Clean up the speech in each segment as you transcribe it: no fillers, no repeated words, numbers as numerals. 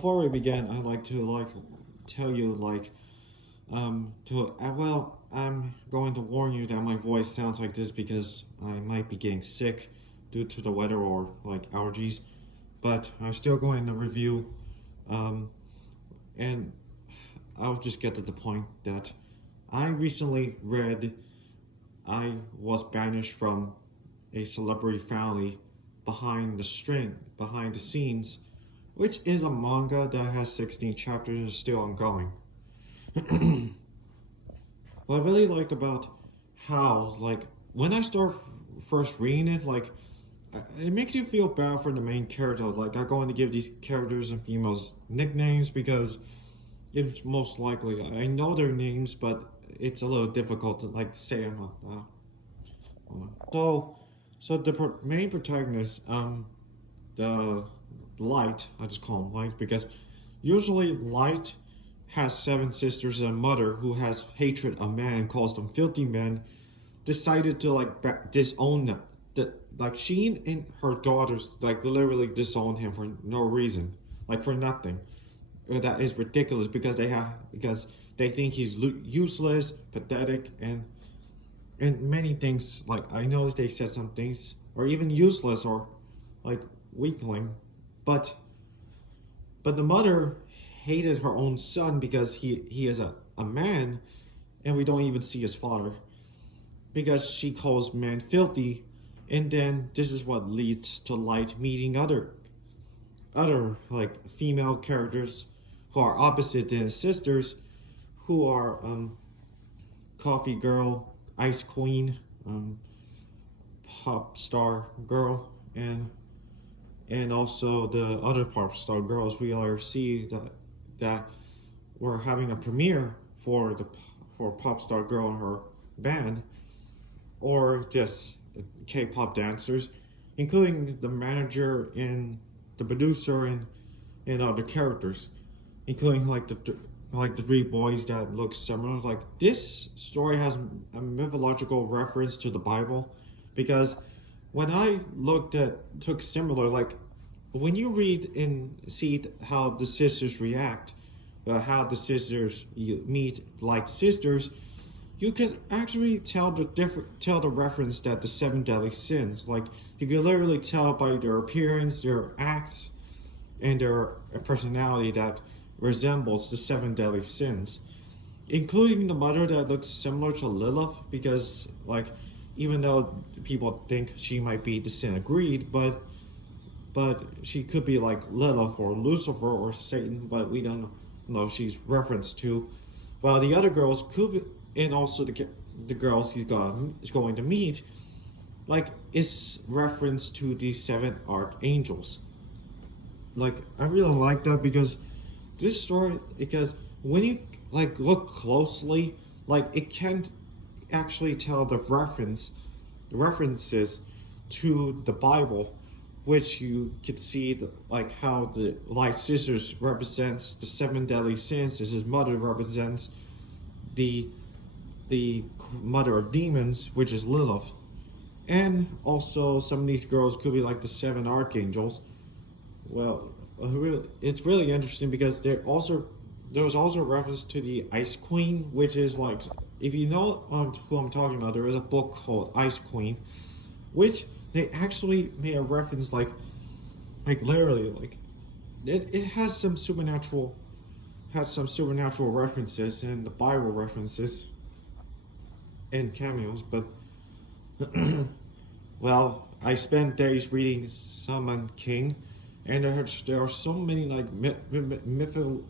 Before we begin, I'd like to tell you I'm going to warn you that my voice sounds like this because I might be getting sick due to the weather or like allergies, but I'm still going to review, um, and I'll just get to the point that I recently read I was banished from a celebrity family behind the scenes, which is a manga that has 16 chapters and is still ongoing. What I really liked about how, when I start first reading it, it makes you feel bad for the main character. Like, I'm going to give these characters and females nicknames because it's most likely, I know their names, but it's a little difficult to, say them. So, so the main protagonist, the Light, I just call him Light because usually Light has seven sisters and a mother who has hatred of men and calls them filthy men, decided to disown them. She and her daughters literally disown him for no reason, for nothing. That is ridiculous because they think he's useless, pathetic, and many things. Like, I know they said some things, or even useless, or like weakling, but the mother hated her own son because he is a man, and we don't even see his father because she calls men filthy, and then this is what leads to Light meeting other female characters who are opposite than his sisters, who are coffee girl, ice queen, pop star girl, and also the other pop star girls. We are see that we're having a premiere for pop star girl and her band, or just K-pop dancers, including the manager and the producer and other characters, including the three boys that look similar. Like, this story has a mythological reference to the Bible, because when I took similar, when you read and see how the sisters react, how the sisters meet like sisters, you can actually tell the reference that the seven deadly sins. Like, you can literally tell by their appearance, their acts, and their personality that resembles the seven deadly sins, including the mother that looks similar to Lilith, because even though people think she might be the sin of greed, but she could be like Lilith or Lucifer or Satan, but we don't know she's referenced to. While the other girls could be, and also the girls is going to meet, is reference to the seven archangels. I really like that because this story, because when you look closely, it can't actually tell the references to the Bible, which you could see how the Light sisters represents the seven deadly sins, as his mother represents the mother of demons, which is Lilith, and also some of these girls could be like the seven archangels. Well, it's really interesting because there was also a reference to the Ice Queen, which is if you know who I'm talking about, there is a book called Ice Queen, which they actually made a reference literally it has some supernatural references and the Bible references and cameos, but well, I spent days reading Summon King, and there are so many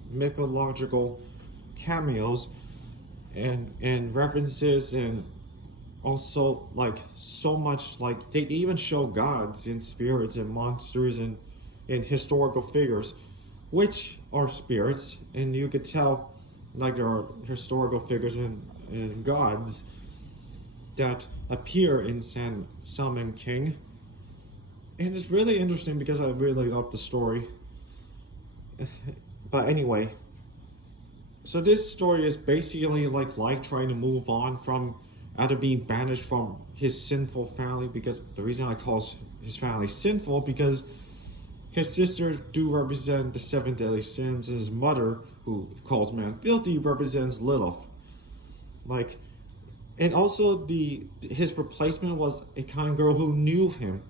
mythological cameos and references, and also so much, they even show gods and spirits and monsters and historical figures, which are spirits, and you could tell there are historical figures and gods that appear in Summon King. And it's really interesting because I really love the story. But anyway, so this story is basically Light trying to move on from after being banished from his sinful family, because the reason I call his family sinful, because his sisters do represent the seven deadly sins, and his mother, who calls man filthy, represents Lilith. Like, and also his replacement was a kind girl who knew him.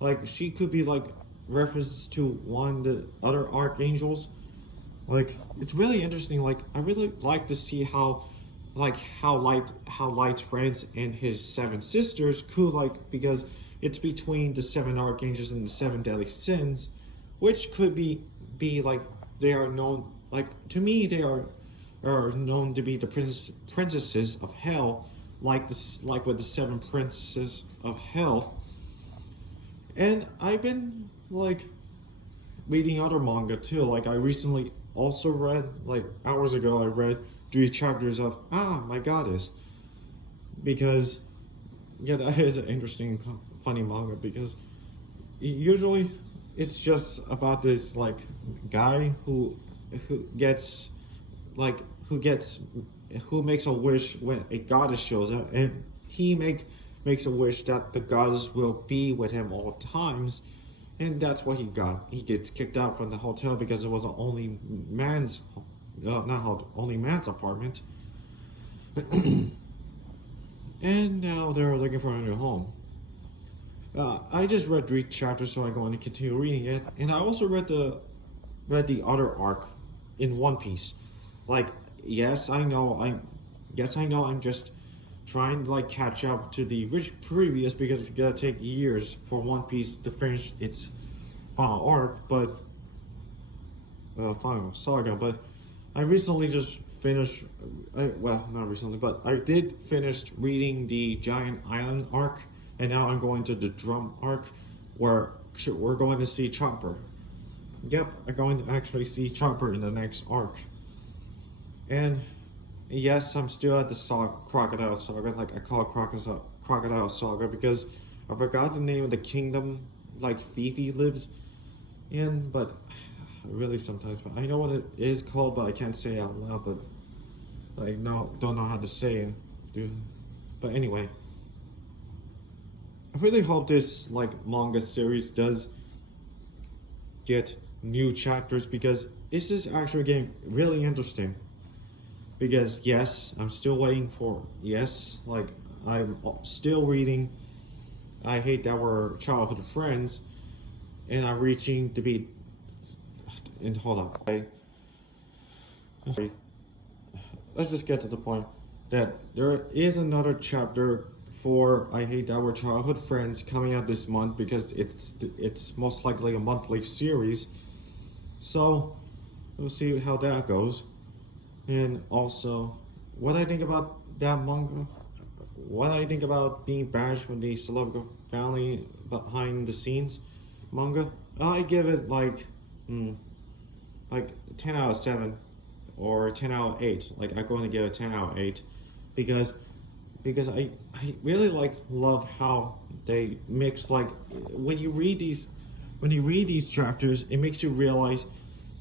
Like, she could be like references to one of the other archangels. Like, it's really interesting. Like, I really like to see how Light's friends and his seven sisters could, like, because it's between the seven archangels and the seven deadly sins, which could be like they are known, like, to me they are known to be the princesses of hell, like with the seven princes of hell. And I've been like reading other manga too. Like, I recently also read, like hours ago, I read 3 chapters of My Goddess, because yeah, that is an interesting, funny manga, because usually it's just about this like guy who gets like who makes a wish when a goddess shows up, and he makes a wish that the goddess will be with him all times, and that's what he got. He gets kicked out from the hotel because it was only man's only man's apartment. And now they're looking for a new home. I just read 3 chapters, so I'm going to continue reading it. And I also read the other arc in One Piece. Like, yes, I know I'm just trying to like catch up to the previous, because it's gonna take years for One Piece to finish its final arc, but final saga. But I recently just finished, well, not recently, but I did finish reading the Giant Island arc, and now I'm going to the Drum arc, where we're going to see Chopper. Yep, I'm going to actually see Chopper in the next arc. And yes, I'm still at the Crocodile Saga. Like, I call it Crocodile Saga because I forgot the name of the kingdom like Fifi lives in, but really sometimes, but I know what it is called, but I can't say it out loud, but like, no, don't know how to say it, dude. But anyway, I really hope this like manga series does get new chapters, because this is actually getting really interesting. Because yes, I'm still waiting for, yes, like I'm still reading I Hate That We're Childhood Friends, and I'm reaching to be, and hold up, let's just get to the point that there is another chapter for I Hate That We're Childhood Friends coming out this month, because it's most likely a monthly series, so we'll see how that goes. And also, what I think about that manga, what I think about being banished from the celebrity family behind the scenes manga, I give it like 10 out of 7 or 10 out of 8. Like, I'm going to give it 10 out of 8 because I really love how they mix, like, when you read these chapters, it makes you realize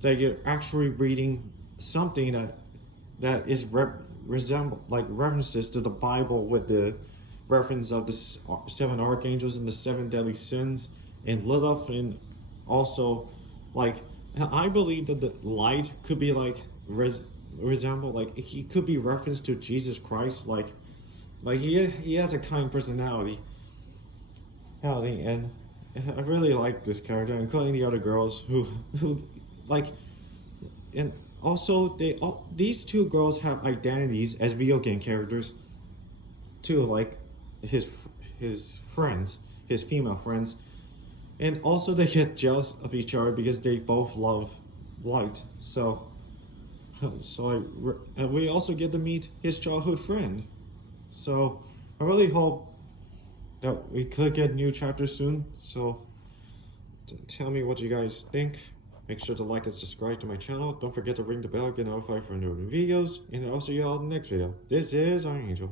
that you're actually reading something that is references to the Bible, with the reference of the 7 archangels and the 7 deadly sins and Lilith, and also like, I believe that the light could be like resemble, like, he could be referenced to Jesus Christ, like he has a kind personality, and I really like this character, including the other girls who like, and also these 2 girls have identities as video game characters too, like his friends, his female friends, and also they get jealous of each other because they both love light. So we also get to meet his childhood friend. So I really hope that we could get new chapters soon. So tell me what you guys think. Make sure to like and subscribe to my channel. Don't forget to ring the bell, get notified for new videos, and I'll see you all in the next video. This is Angel.